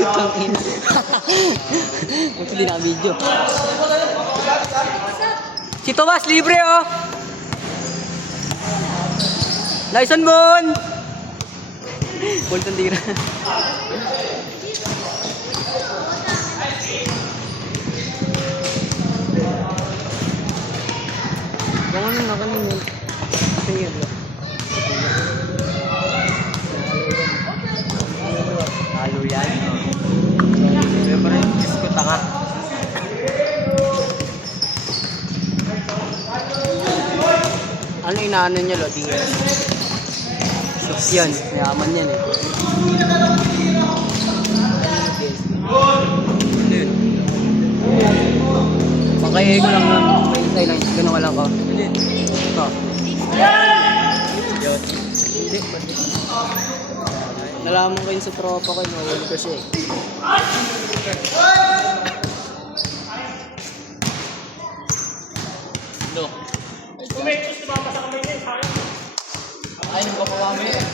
Tangina. Buti din naka-video. Si Tomas, libre oh! Nice one, Bon! Bultong tira. Ganun na kanina. Sige bro. Halo yan. Siyempre, isko taka. Ano inaano niya lo? Shoot yan. Mayaman yan eh. Pagkaya ko lang nun. May intay lang. Ganun ka lang ko. Ito. Hindi. Nalaman ko yun sa tropa ko. Nawal ko siya eh. No. Kumitos na ba sa kamay niya? Ay, nung kapawami eh.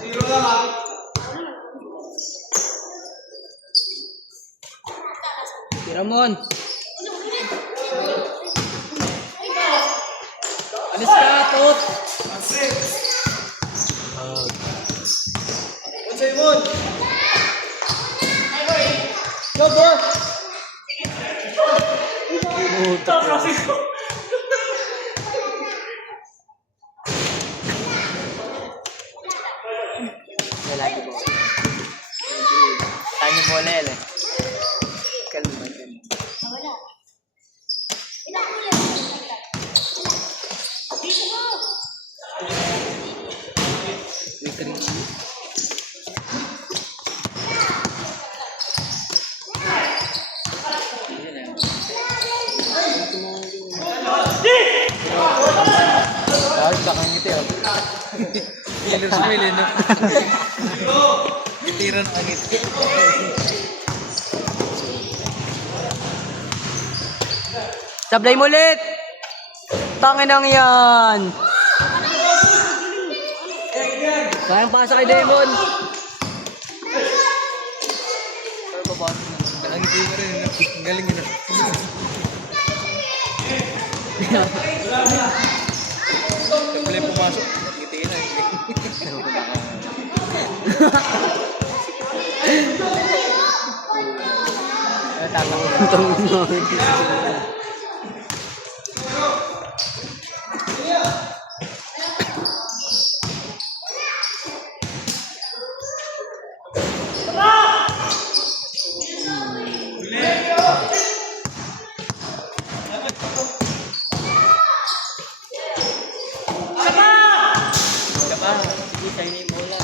Zero lang ha. Ramon. Alis ka, tot. Unsay mo? Go, go. Puta. Lagi mo. Tanya bola eh. Kalma din. Wala. Sa kanya ito. Killer smile eh, no? Gitira ng angit. Sablay mo ulit! Tanginang yan! Kayang pasa kay Demon! Pero papasok na. Nakangiti ka rin, no? Ang galing yun, no? Kapilay pumasok, ngiti na eh.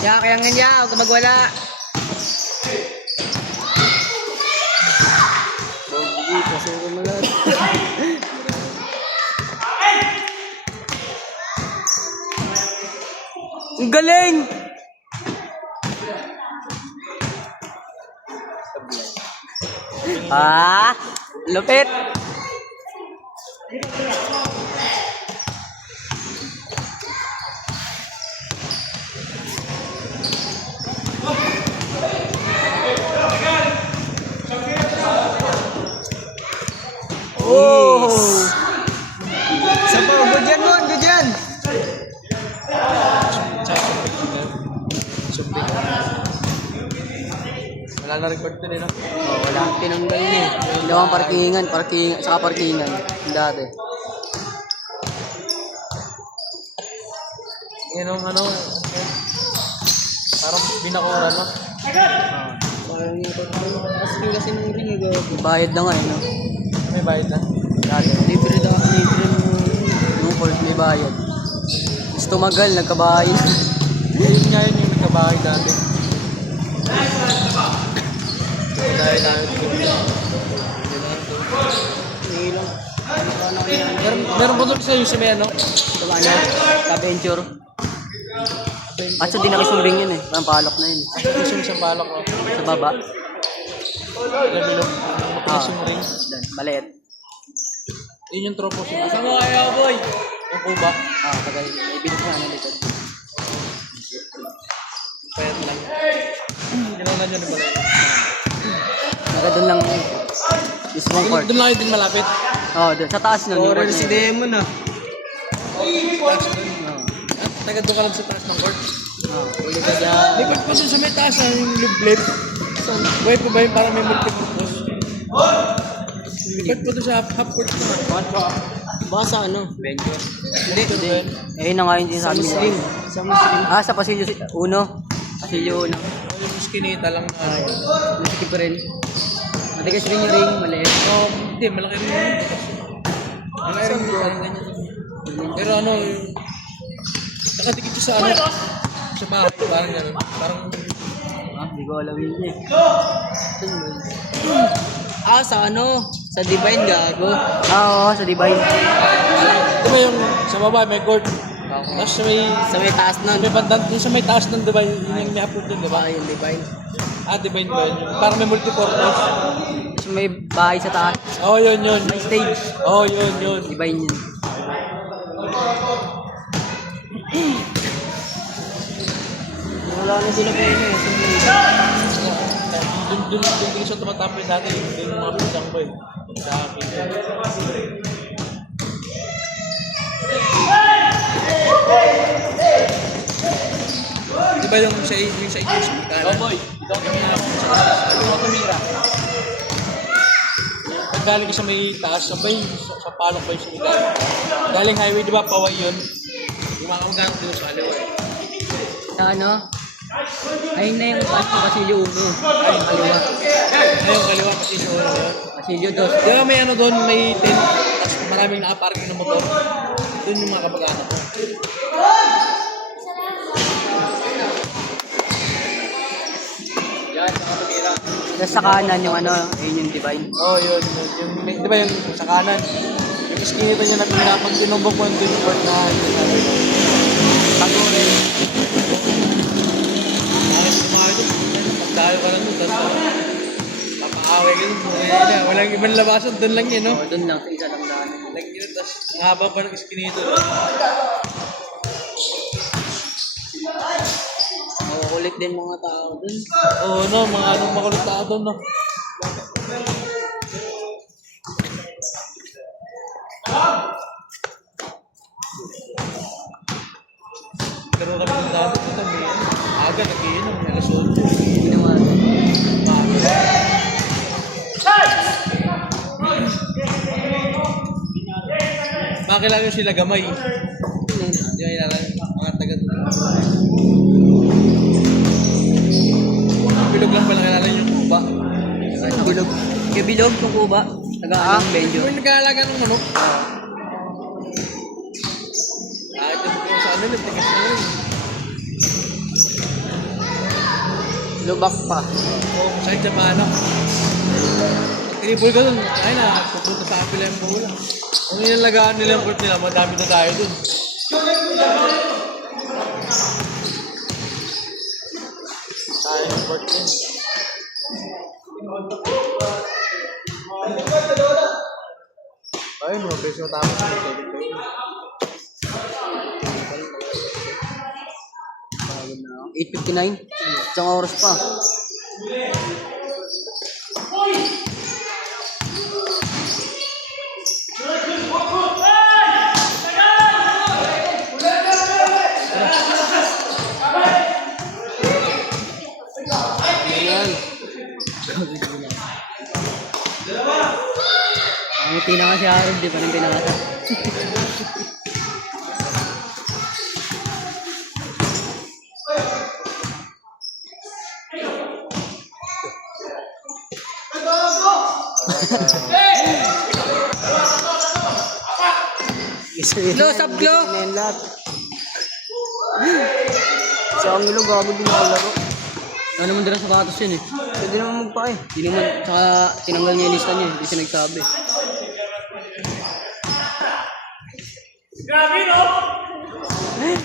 Ya, kaya nga niya, huwag ka magwala. Bogi, pasuro mo lang. Ang galing! Ah, lupit! Oh! Sabaw, good yan mo, good yan! Wala na record to rin, no? Oh, wala akong tinanggal eh. Dalawang parkingan, saka parkingan. Yung dati. Yan ang ano, parang binakura, no? Parang yung kasi nung ring, bayad na nga eh, no? May bayad na. Libre nung course may bayad. Mas tumagal, nagkabahay. Ayun nga yun yung nagkabahay dati. Dahil namin meron ba doon sa yung simeno? Diba na? Ka-venture. At sa di nakisumbing yun eh. Parang palok na yun. Gusto yung isang balak ko. Sa baba. Gabi lang. Matigas yung ring. Doon, maliit. Yun yung tropo siya. Saan mo kaya, boy? Yung kuba. Pagay, ibilis na ng likod. Payat lang. Kailangan nyo na ba? Naga doon lang mismong court. Doon lang yun din malapit. Oo, doon. Sa taas nun. yung court na yun. Demon ah. Taas doon. Taga doon ka lang sa taas ng court. Uli ka dyan. Lipat pa doon sa may taas na yung liblib. Buhay pa ba yun para may multipurpose? Lipat pa doon sa half court naman. Baka sa ano? Benjo. Hindi. Eh, yun na nga yung sinasabi Sa nila. Muslim. Sa Muslim. Ah, sa Pasilyo 1. Pasilyo 1. Yung skinita lang na. Nasikip pa rin. Matigas rin yung ring, maliit. Hindi, malaki rin yun. Malaki rin yun. Parang ganyan. Pero ano, nakadikit siya sa ano, sa bahay, parang gano'n. Parang, Ah, hindi ko alam yun eh. Ah, sa ano? Sa Divine gago. Ah, oo, sa Divine. di ba yung sa baba may court? Tapos sa may, Sa may taas sa nun. may bandang, yung sa may taas ng di ba, yun yung may upload dun, di ba? Ah, yung Divine. Ah, di ba yun ba yun? Parang may multipurpose. Tapos may bahay sa taas. Oo, yun, yun. May stage. Oo, yun, yun. Divine yun. Wala na sila kayo eh. Dun siya tumatapos dati, dun yung mga pinsang ko eh. Sa akin. Di ba yung sa inyo sa Ikala? Oh boy, ikaw tumira. Galing ka sa may taas, sabay sa palok ba yung sumigay? Galing highway, di ba, paway yun? Yung mga kamagano dito sa aliwa eh. Sa ano? Ayun na yung Pasilyo 1. Ay, kaliwa. Ayun, kaliwa, kasi sa ulo yun. Pasilyo 2. Di ba may ano doon, may tent, tapos maraming nakaparking ng motor. Doon yung mga kamag-anak ko. Yan, sa kamira. Tapos sa kanan yung ano, ayun yung Divine. Oo, yun. Di ba yung sa kanan? Yung iskinita niya na pinapag tinumbok mo doon yung court na yun. Tago rin. Bakit kumahay doon? Pagdayo ka lang doon, tapos papaaway ka doon. Walang ibang labasan, doon lang yun, no? Oo, doon lang sa isa lang daan. Like yun, tapos ang haba pa ng iskinito. Kulit din mga tao dun. Oo, no, mga anong makulit tao doon, no? Pero kami ng dati, ito may aga, nag-iinom, may alas 8. Ginawa. Makakilala nyo sila gamay. Hindi ko kilala mga taga doon. Bilog lang pala kilala nyo yung kuba. Bilog. Kaya Bilog, yung kuba. Taga anong Benjo. Yung nag-aalaga ng manok. Ito mo sa ano, nagtigas na yun. Lubak pa. Oo, masakit sa manok. Tinipol ka dun, ay na, pupunta sa apila yung bola. Kung inalagaan nila yung court nila, madami na tayo dun. Sayang yung court din. Ayun, mga beses matapos na ito. 8:59. Isang oras pa. Ayan. Ang pinaka si Harold, di pa rin pinakata. Close up, Glo! Sa ang ilo, gago din ako laro. Ano naman dala sapatos yun eh. Pwede naman magpake. Hindi naman, saka tinanggal niya yung lista niya. Hindi siya nagsabi.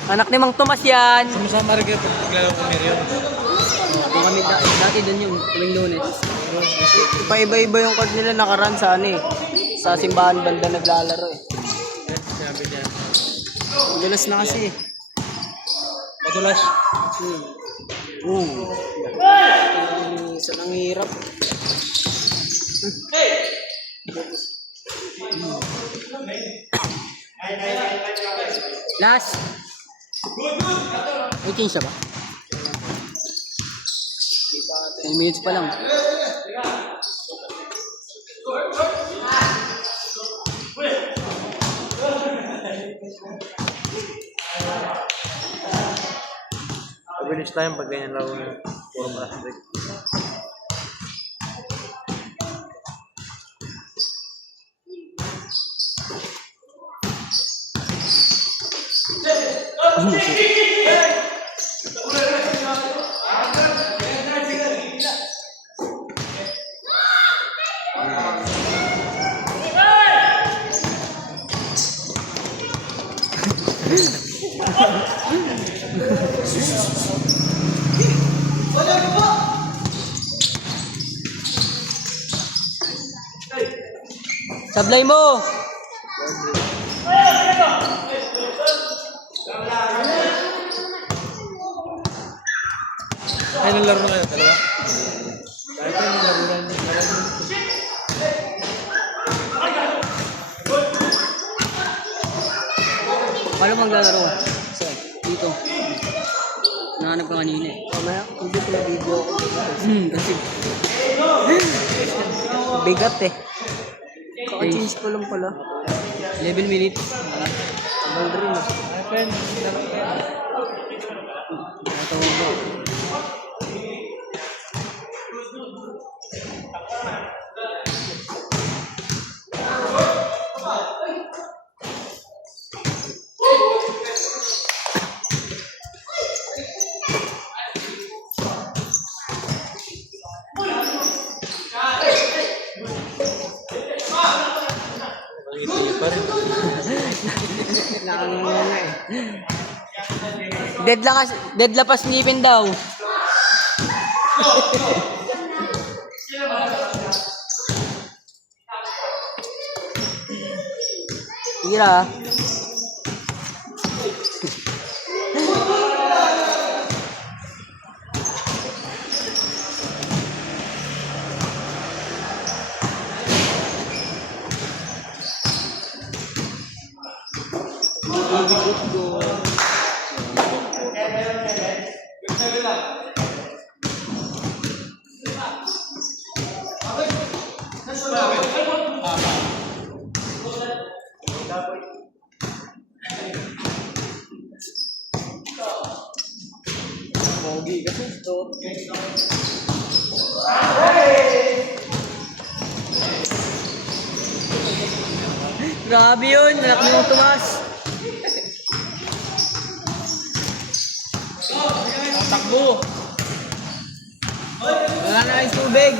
Anak ni Mang Tomas yan. Sumasama rin kayo pag naglalaro kami rin. Kung kami dati dun yung tuwing Lunes. Paiba-iba yung card nila nakaraan sa ano eh. Sa simbahan banda naglalaro eh. Sabi niya. Madulas na kasi eh. Madulas. Isa nang hirap. Last. May change siya ba? 10 minutes pa lang. Pabilis tayo pag ganyan laro yung puro fast break. Sablay mo! Ay, nalaro na kayo, dalawa? Dahil tayo nalaro na. Paano maglalaro ka? Dito. Nahanap ka kanina eh. Mamaya, hindi ko na video ko. Kasi Bigat eh. Kaka-change ko lang pala. 11 minutes. Tagal rin ah. Ay, friend, nalaro tayo. Natawag mo. Pangiti pa rin. Nakanganga eh. Dead lapas ngipin daw. Tira. Pogi kasi ito. Grabe yun. Anak mo yung Tomas. Takbo! Wala na kayong tubig.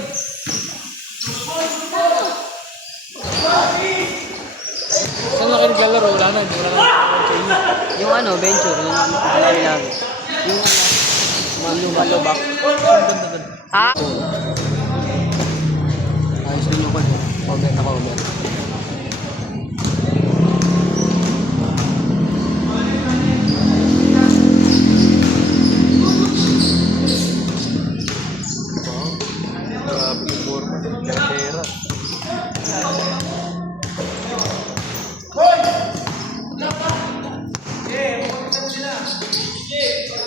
Saan na kayo naglalaro? Wala na, hindi wala na. Yung ano, venture. Yung lagi-lagi. Yung malubak. Ah! Ayos din yung kwan. Cover na cover. Grabe yung forma. Pera.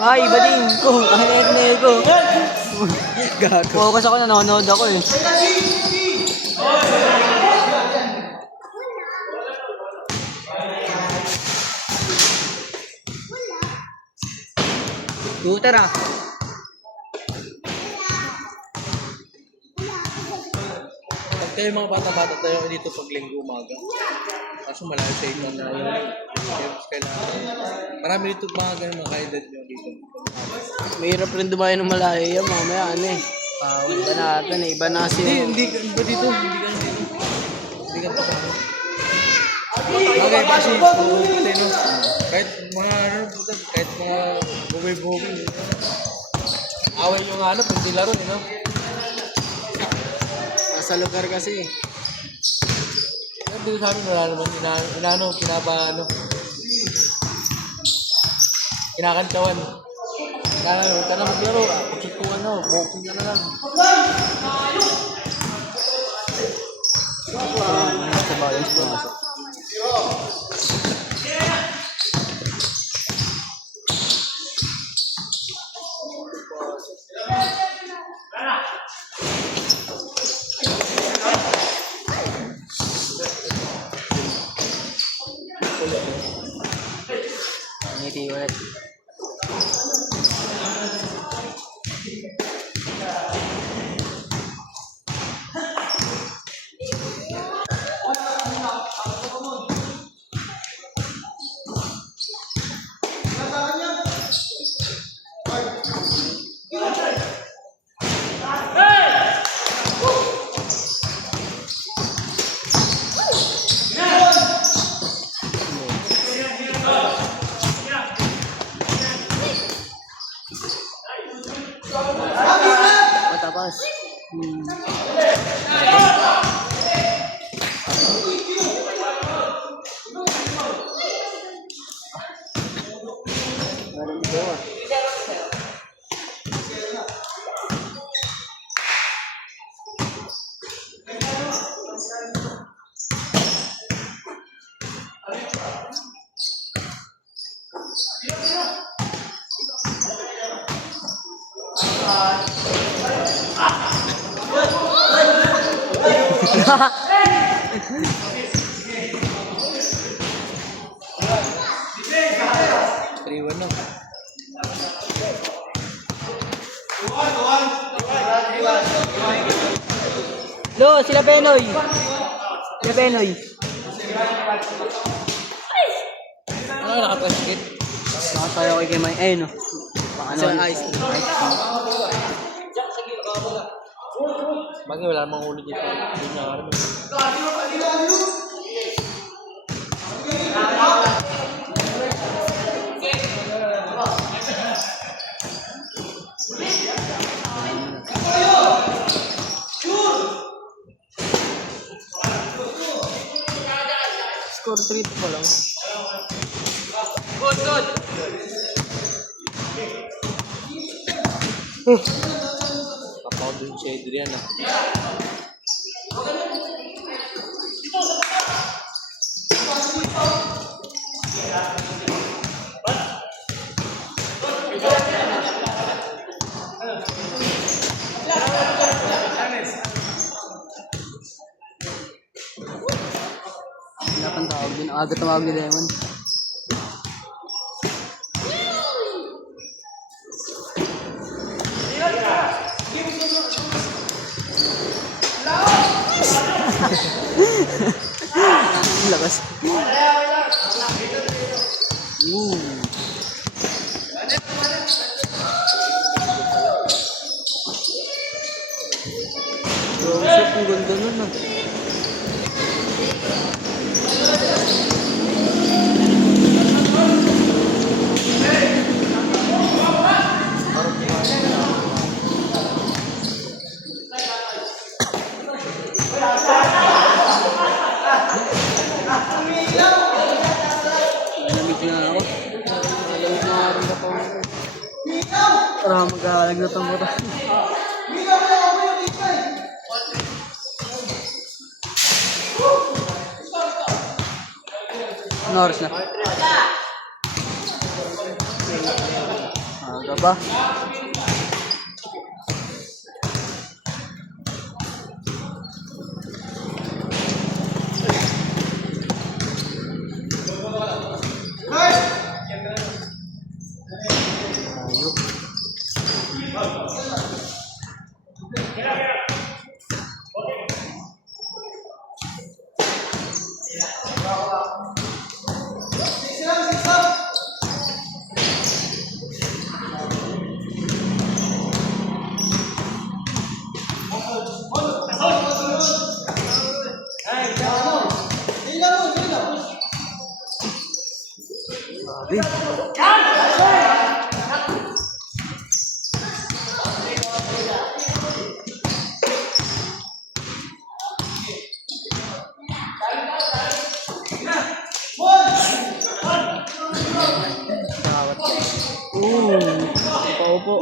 Ay, bading ko. Ang ko. Gago. Focus ako, nanonood ako eh. Shooter ah. Pag kayo mga bata-bata tayo dito pag linggo umaga. Kaso malayo sa inyo na yun. Kailangan. Marami dito mga ganun mga kaedad nyo dito. Mahirap rin dumayo ng malayo yan. Mamaya ano eh. Iba natin eh. Iba na kasi yung... Hindi ba dito? Hindi ka dito. Hindi ka dito. Bagay kasi pupunta no. Kahit mga ano, kahit mga bumay-bumay. Away yung ano, hindi laro eh no. Nasa lugar kasi eh. Dito sa amin wala naman inaano, kinakantsawan. Huwag ka na maglaro. Pagsit kung ano, boxing ka na lang. Sa balance pumasok. Ngiti ulit. Patapas. Meron dito ah. Triwan na. Lo, sila Benoy. Sila Benoy. Ano, nakatranscript? Nakasayaw kay May. Ayun, no. Ano? Ice. Bagay, wala namang ulo dito. Hindi niya alam. Score 3 pa lang. Kapaw din si Adrian ah. Wala pang tawag din. Aga tumawag ni Lemon. Ang lakas. Joseph, ang ganda nun ah. Malamig na ako. Malamig na ako rin ako. Para mag-aalag na itong mura. Ano oras na? Aga ba? Grabe. po.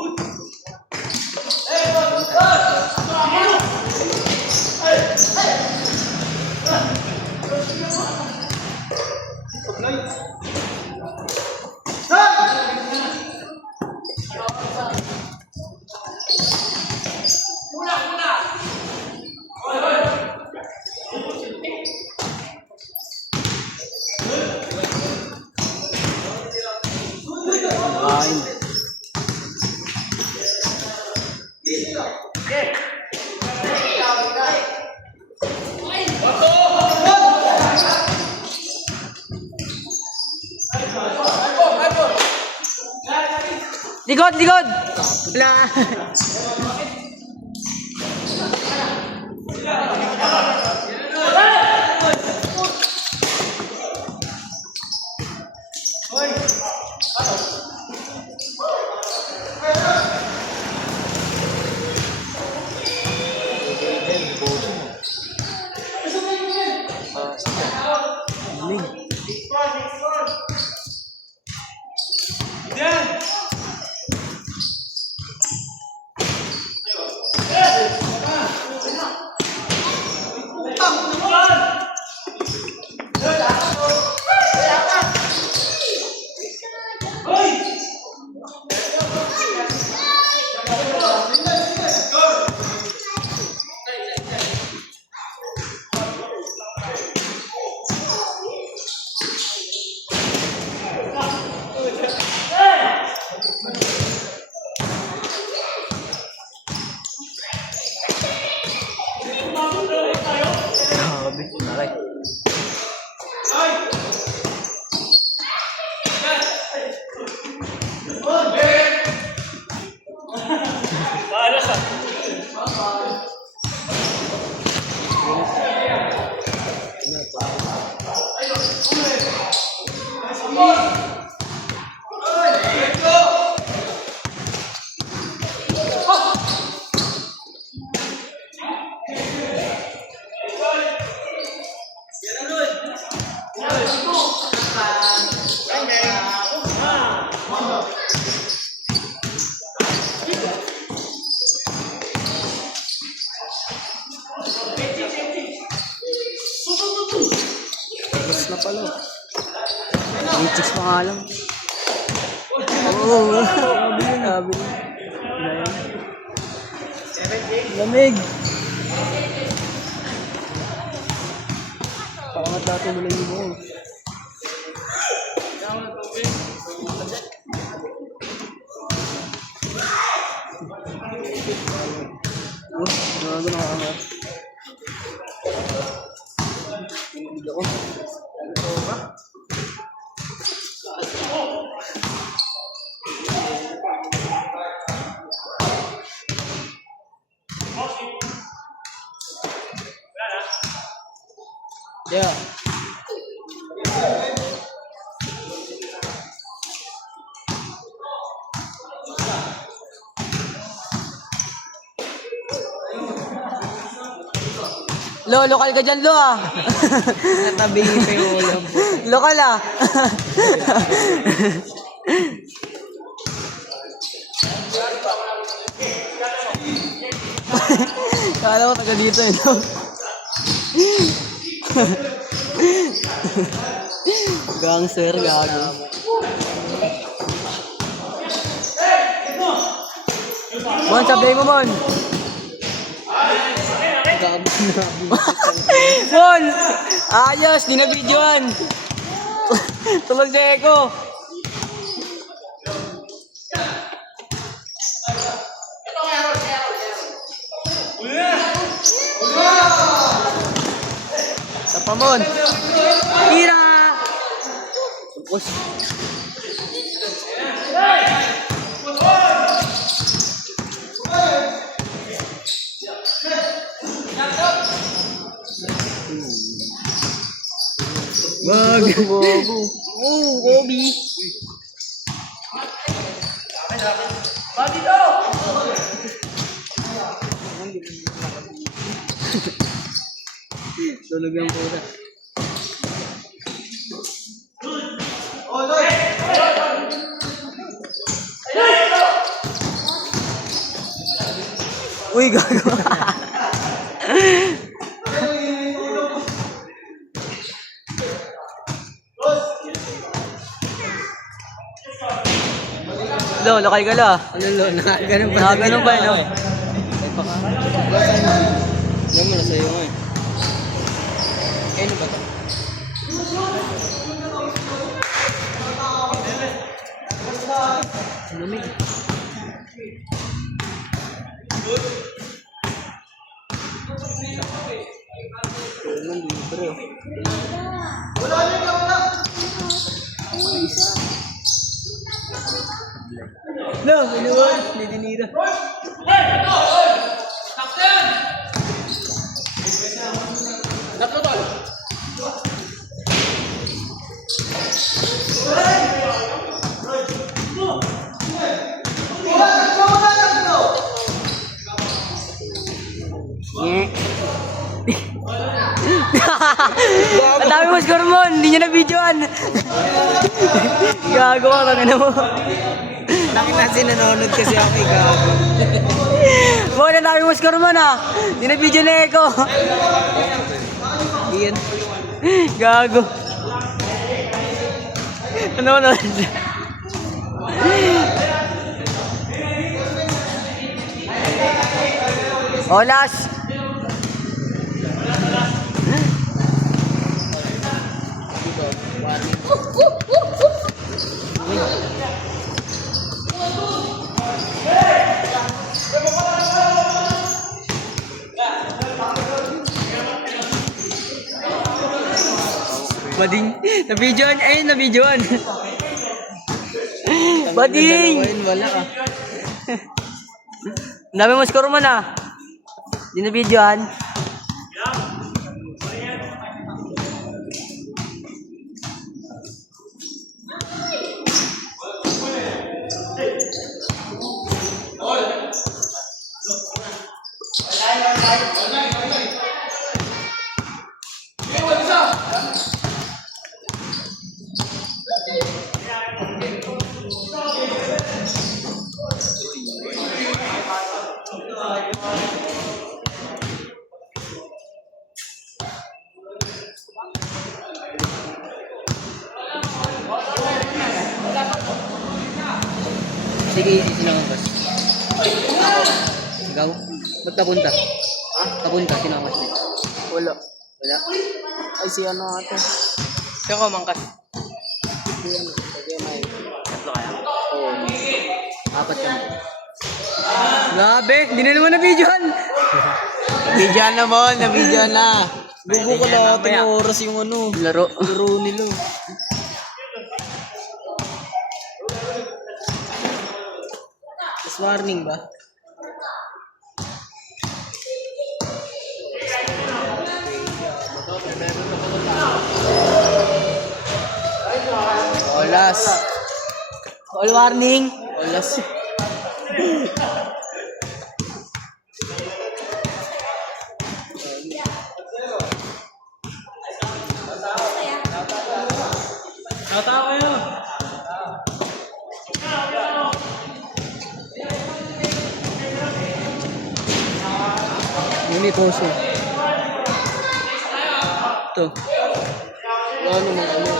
Kain. Likod, likod! Wala. Grabe, malaki. Tapos na pala. May chicks pa nga lang. Oo. Sabi yun, sabi yun. Lamig. Pangat dati mo lang yung gago nakakangat. Hindi ako. Yeah. Lo, lokal ka dyan, Lo ah. Natabihin pa yung ulam. Lokal ah. Kala ko taga dito eh, no? Gangster, gago. Mon, sablay mo, Mon. Mon! Ayos, di na videoan. Tulog si Eko. Sapa, Mon. Tira! Tapos. Wag. Bobo. Oh, Bobby. Tulog yung puta. Uy, gago. Lo, lakay ka la. Ano lo, nakaganon pa. Nakaganon ba, no? Ay, baka. Alam mo na sa'yo nga eh. Ano ba ito? Lumig. Libre. No, inuwan. Hindi dinira. Ang dami mo score mo, hindi niya na-videoan. Gago ka, tangina mo. Nakita nanonood kasi ako eh, gago. Boy, ang dami mo score mo na. Hindi na-video na Eko. Iyan. Gago. Ano na? Olas. Bading. Na-videoan. Ayun, na-videoan. Bading! Wala ah. Ang dami mo score mo na. Hindi na videoan. Sige, sinangan bas. Ikaw? Ba't napunta? Ha? Napunta, sinangan bas. Wala. Wala? Ay, si ano ate. Siya ko, mangkas. Tatlo kaya? Oo. Apat ka. Grabe, hindi na naman na-videoan. Videoan na mo, na-videoan na. Bubo ko lang, oras yung ano. Laro. Laro nila. Mas warning ba? Olas. All warning. Olas. Natawa kayo. Yun yung poso. Ito. Wala naman ano.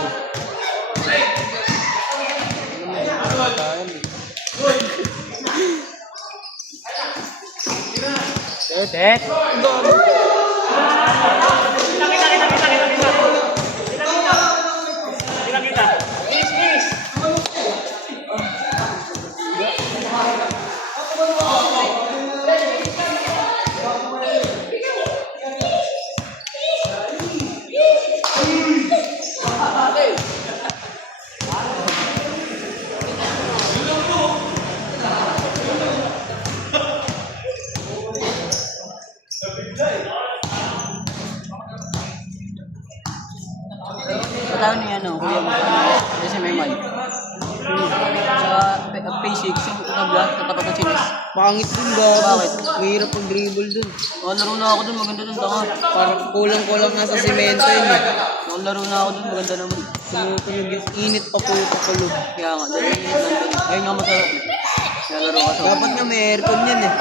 Set. Tao niya ano, kuya mo. Kasi may mic. Sa P6, yung nagla, tatapat ng sinis. Pangit dun ba? Bakit? Mahirap pag-dribble dun. Nakalaro na ako dun, maganda dun, tanga. Parang kulang-kulang na sa simento yun eh. Nakalaro na ako dun, maganda naman. Tumutunog yung init pa po pakulog. Kaya nga, dahil init nandun. Ayun nga masarap eh. Nakalaro ka sa. Dapat nga may aircon yan eh.